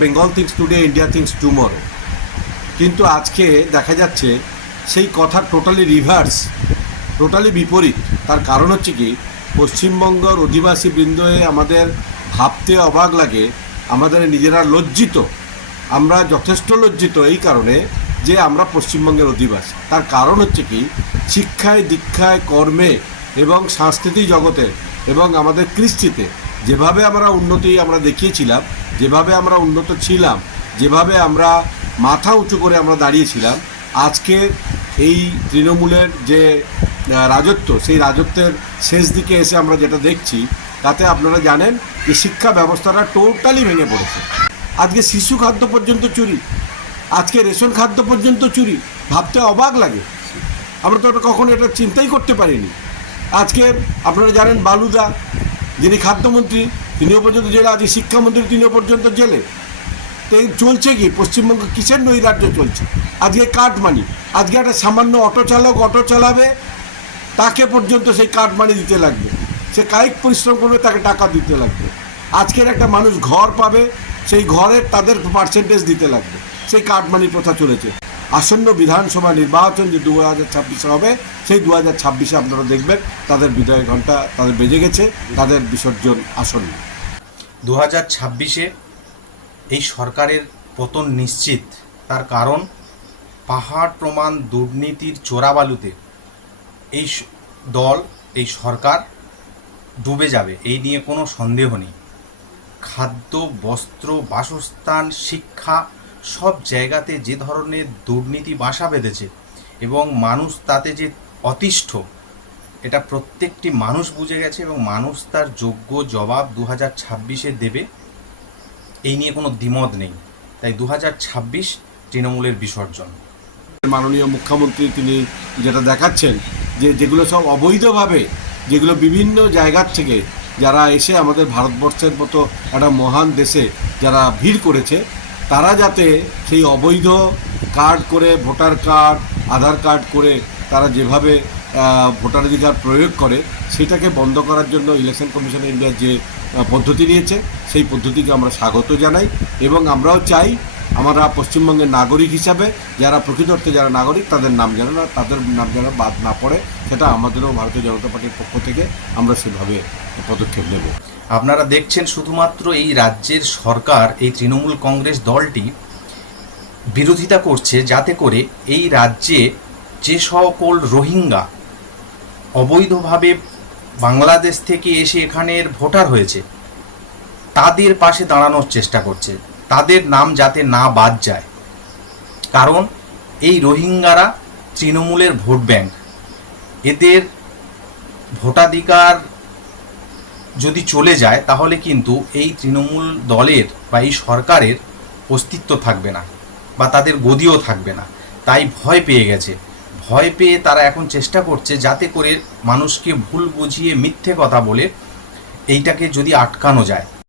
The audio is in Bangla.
Bengal things today India things tomorrow, কিন্তু আজকে দেখা যাচ্ছে সেই কথা টোটালি রিভার্স, টোটালি বিপরীত। তার কারণ হচ্ছে কি, পশ্চিমবঙ্গের অধিবাসী বৃন্দয়ে আমাদের ভাবতে অবাক লাগে, আমাদের নিজেরা লজ্জিত, আমরা যথেষ্ট লজ্জিত এই কারণে যে আমরা পশ্চিমবঙ্গের অধিবাসী। তার কারণ হচ্ছে কি, শিক্ষায়, দীক্ষায়, কর্মে এবং সাংস্কৃতিক জগতে এবং আমাদের কৃষ্টিতে যেভাবে আমরা দেখিয়েছিলাম, যেভাবে আমরা উন্নত ছিলাম, যেভাবে আমরা মাথা উঁচু করে আমরা দাঁড়িয়েছিলাম, আজকে এই তৃণমূলের যে রাজত্ব, সেই রাজত্বের শেষ দিকে এসে আমরা যেটা দেখছি, তাতে আপনারা জানেন যে শিক্ষা ব্যবস্থাটা টোটালি ভেঙে পড়েছে। আজকে শিশু খাদ্য পর্যন্ত চুরি, আজকে রেশন খাদ্য পর্যন্ত চুরি। ভাবতে অবাক লাগে, আমরা তো কখনো এটা চিন্তাই করতে পারিনি। আজকে আপনারা জানেন বালুদা, যিনি খাদ্যমন্ত্রী, তিনিও পর্যন্ত জেলে, আজকে শিক্ষামন্ত্রী তিনিও পর্যন্ত জেলে। তো চলছে কি, পশ্চিমবঙ্গ কিসের নৈরাজ্য চলছে? আজকে কাটমানি, আজকে একটা সামান্য অটো চালক অটো চালাবে, তাকে পর্যন্ত সেই কাটমানি দিতে লাগবে, সে কায়িক পরিশ্রম করবে, তাকে টাকা দিতে লাগবে। আজকের একটা মানুষ ঘর পাবে, সেই ঘরের তাদের পার্সেন্টেজ দিতে লাগবে, সেই কাটমানি প্রথা চলেছে। আসন্ন বিধানসভা নির্বাচন যে 2026 হবে, সেই 2026 আপনারা দেখবেন তাদের বিদায় ঘণ্টা তাদের বেজে গেছে, তাদের বিসর্জন আসন্ন। 2026-এ এই সরকারের পতন নিশ্চিত। তার কারণ, পাহাড় প্রমাণ দুর্নীতির চোরাবালুতে এই দল, এই সরকার ডুবে যাবে, এই নিয়ে কোনো সন্দেহ নেই। খাদ্য, বস্ত্র, বাসস্থান, শিক্ষা সব জায়গাতে যে ধরনের দুর্নীতি বাসা বেঁধেছে এবং মানুষ তাতে যে অতিষ্ঠ, এটা প্রত্যেকটি মানুষ বুঝে গেছে এবং মানুষ তার যোগ্য জবাব 2026-এ দেবে, এই নিয়ে কোনো দ্বিমত নেই। তাই 2026 তৃণমূলের বিসর্জন। মাননীয় মুখ্যমন্ত্রী তিনি যেটা দেখাচ্ছেন, যে যেগুলো সব অবৈধভাবে, যেগুলো বিভিন্ন জায়গার থেকে যারা এসে আমাদের ভারতবর্ষের মতো একটা মহান দেশে যারা ভিড় করেছে, তারা যাতে সেই অবৈধ কার্ড করে, ভোটার কার্ড, আধার কার্ড করে তারা যেভাবে ভোটাধিকার প্রয়োগ করে, সেটাকে বন্ধ করার জন্য ইলেকশন কমিশন অফ ইন্ডিয়া যে পদ্ধতি নিয়েছে, সেই পদ্ধতিকে আমরা স্বাগত জানাই। এবং আমরাও চাই আমরা পশ্চিমবঙ্গের নাগরিক হিসাবে যারা প্রকৃত অর্থে যারা নাগরিক, তাদের নাম যেন বাদ না পড়ে, সেটা আমাদেরও ভারতীয় জনতা পার্টির পক্ষ থেকে আমরা সেভাবে পদক্ষেপ নেব। আপনারা দেখছেন শুধুমাত্র এই রাজ্যের সরকার, এই তৃণমূল কংগ্রেস দলটি বিরোধিতা করছে যাতে করে এই রাজ্যে যে সকল রোহিঙ্গা অবৈধভাবে বাংলাদেশ থেকে এসে এখানের ভোটার হয়েছে, তাদের পাশে দাঁড়ানোর চেষ্টা করছে, তাদের নাম যাতে না বাদ যায়। কারণ এই রোহিঙ্গারা তৃণমূলের ভোট ব্যাংক, এদের ভোটাধিকার যদি চলে যায় তাহলে কিন্তু এই তৃণমূল দলের বা এই সরকারের অস্তিত্ব থাকবে না বা তাদের গদিও থাকবে না। তাই ভয় পেয়ে গেছে, ভয় পেয়ে তারা এখন চেষ্টা করছে যাতে করে মানুষকে ভুল বুঝিয়ে মিথ্যে কথা বলে এইটাকে যদি আটকানো যায়।